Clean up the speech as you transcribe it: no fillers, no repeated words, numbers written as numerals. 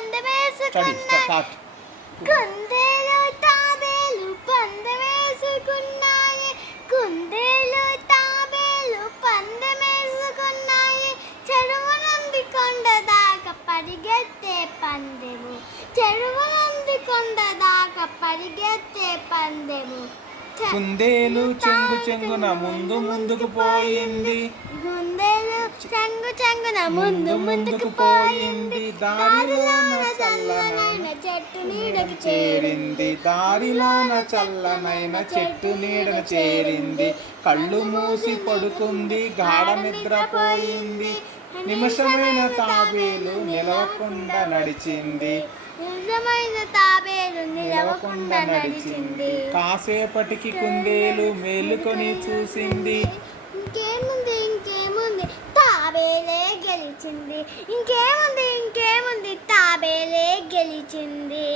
పందెమేసుకున్నాయి కుందేలు తాబేలు పందెమేసుకున్నాయి కుందేలు తాబేలు పందెమేసుకున్నాయి చెరువు నుండి కొండ దాకా పరిగెత్తే పందెము చెరువు నుండి కొండ దాకా పరిగెత్తే పందెము కుందేలు చెంగు చెంగున ముందుకు పోయింది కుందేలు చెంగున ముందుకు పోయింది దారిలోన చల్లనైన చెట్టు నీడకు చేరింది దారిలోన చల్లనైన చెట్టు నీడకు చేరింది కళ్ళు మూసి పడుకుంది గాఢ నిద్రపోయింది నిమిషమైన తాబేలు నిలవకుండా నడిచింది నిలవకుండా నడిచింది కాసేపటికి కుందేలు మేలుకొని చూసింది ఇంకేముంది తాబేలే గెలిచింది ఇంకేముంది తాబేలే గెలిచింది.